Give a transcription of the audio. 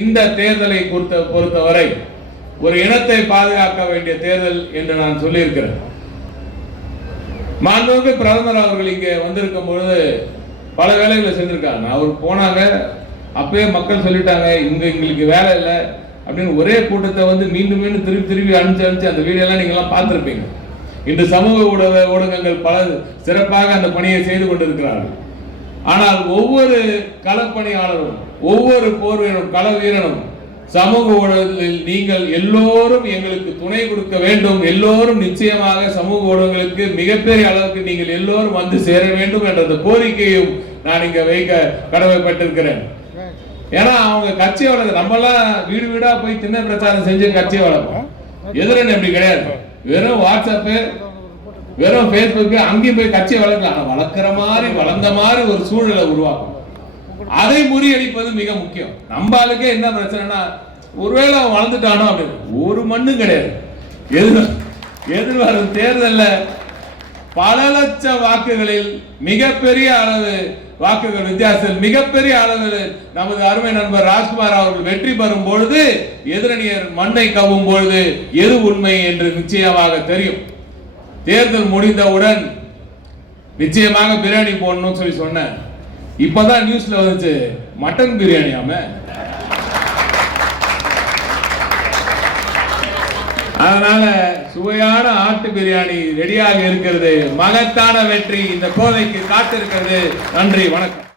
இந்த தேர்தலை பொறுத்தவரை ஒரு இனத்தை பாதுகாக்க வேண்டிய தேர்தல் என்று நான் சொல்லியிருக்கிறேன். மாண்புமிகு பிரதமர் அவர்கள் இங்கே வந்திருக்கும் பொழுது பல வேலைகளை செஞ்சிருக்காங்க. அவர் போனாங்க, அப்பயே மக்கள் சொல்லிட்டாங்க இங்க எங்களுக்கு வேலை இல்லை அப்படின்னு ஒரே கூட்டத்தை வந்து மீண்டும் மீண்டும் திருப்பி அனுப்பிச்சு அந்த வீடியோலாம் நீங்கள்லாம் பார்த்துருப்பீங்க. இன்று சமூக ஊடகங்கள் பல சிறப்பாக அந்த பணியை செய்து கொண்டிருக்கிறார்கள். ஆனால் ஒவ்வொரு களப்பணியாளரும், ஒவ்வொரு போர் வீரனும், கள வீரனும் சமூக ஊடகத்தில் நீங்கள் எல்லோரும் எங்களுக்கு துணை கொடுக்க வேண்டும், எல்லோரும் நிச்சயமாக சமூக ஊடகங்களுக்கு மிகப்பெரிய அளவுக்கு நீங்கள் எல்லோரும் வந்து சேர வேண்டும் என்ற அந்த கோரிக்கையும் நான் இங்க வைக்க கடமைப்பட்டிருக்கிறேன். ஏன்னா அவங்க கட்சி வளர்க்க நம்மலாம் வீடு வீடா போய் திண்ணை பிரச்சாரம் செஞ்சு கட்சி வளர்ப்போம். எதிரன் அப்படி கிடையாது. வெறும் வாட்ஸ்அப்பு, வெறும் பேஸ்புக், அங்கேயும் போய் கட்சியை வளர்க்கலாம். வளர்க்கிற மாதிரி வளர்ந்த மாதிரி ஒரு சூழலை உருவாக்கும். அதை முறியடிப்பது மிக முக்கியம். நம்ம ஆளுக்கே என்ன பிரச்சனைனா, ஒருவேளை அவன் வளர்ந்துட்டானோ அப்படின்னு ஒரு மண்ணும் கிடையாது. எதிர்வரும் தேர்தலில் பல லட்சம் வாக்குகளில் மிகப்பெரிய அளவு வாக்குகள் வித்தியாசத்தில் மிகப்பெரிய அளவில் நமது அருமை நண்பர் ராஜ்குமார் அவர்கள் வெற்றி பெறும் பொழுது எதிரணியர் மண்ணை கவ்வும் பொழுது எது உண்மை என்று நிச்சயமாக தெரியும். தேர்தல் முடிந்தவுடன் நிச்சயமாக பிரியாணி போடணும்னு சொல்லி சொன்னேன். இப்பதான் நியூஸ்ல வந்துச்சு மட்டன் பிரியாணியாம. அதனால சுவையான ஆட்டு பிரியாணி ரெடியாக இருக்கிறது. மகத்தான வெற்றி இந்த கோவைக்கு காத்திருக்கிறது. நன்றி, வணக்கம்.